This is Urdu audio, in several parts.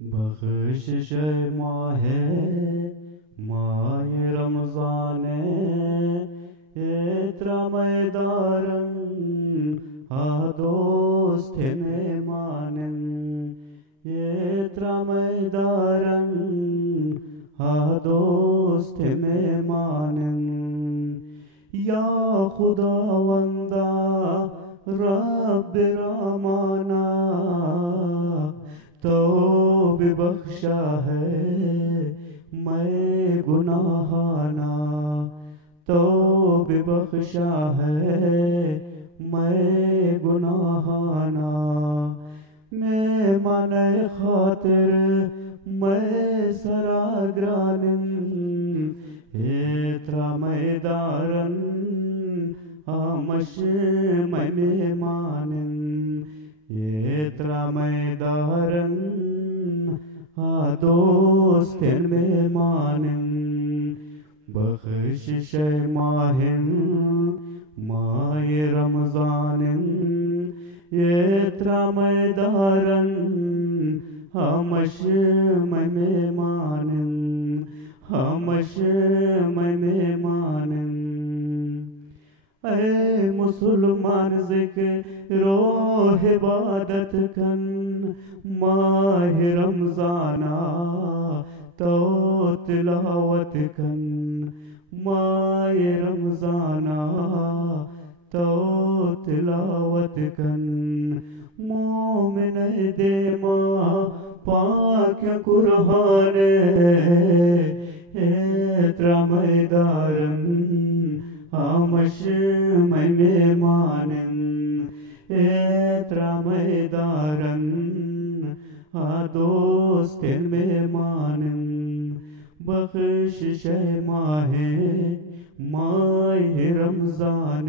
بخشش ماه رمضان احترام دارن ها دوست میمانن احترام دارن ها دوست میمانن یا خداوندا رب رامانا تو بھی بخشا ہے میں گناہانا تو بھی بخشا ہے میں گناہانا میں من خاطر میں سراگرانن احترام دارن آمش میں میمانن احترام دارن دوست میمانن بخشش ماہ رمضان احترام دارن ہمش میں میمانن ہمش میں میمانن اے مسلمان ذکر و عبادت کن ماہ رمضانا تو تلاوت کن ماہ رمضانا تو تلاوت کن مومن دیما پاک قرآن احترام دارن آمش میں میمانن احترام دارن دوست میمانن بخشش ماہ رمضان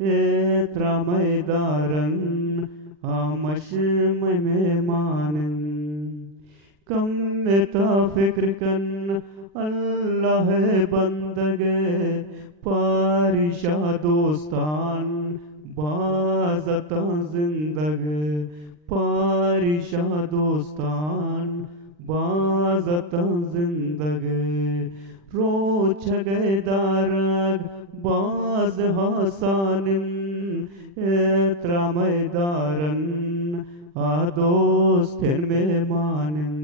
احترام دارن آمش میں میمانن کم تا فکر کن اللہ بندگے پارشاہ دوستان بازتا زندگ پارشاہ دوستان بازتا زندگ روچ گئے دارگ باز حسانن احترام دارن دوست میمانن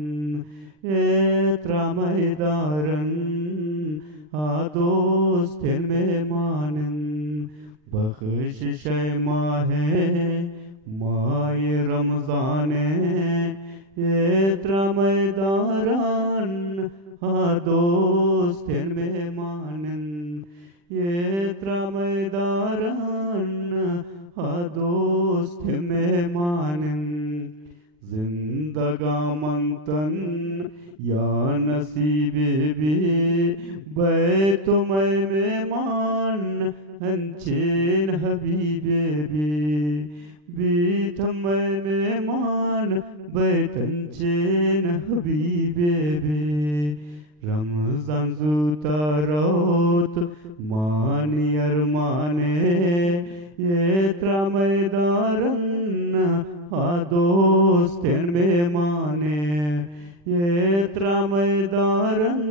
احترام دارن دوست میمانن بخشش ماہ رمضان احترام دارن دوست میمانن احترام دارن دوست میمانن زندگا منتن یا نصیب بھی بیت میں میمان انچین حبیب بیت میں میمان بیت انچین حبیب رمضان زوتا روت مانی ارمانے احترام دارن دوست میمانے احترام دارن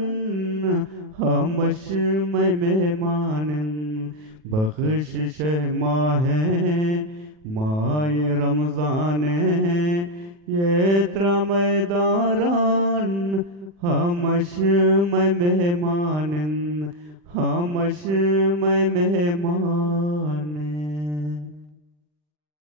ہمش میں میمانن بخشش ماہ رمضان احترام دارن ہمش میں میمانن ہمش میں میمان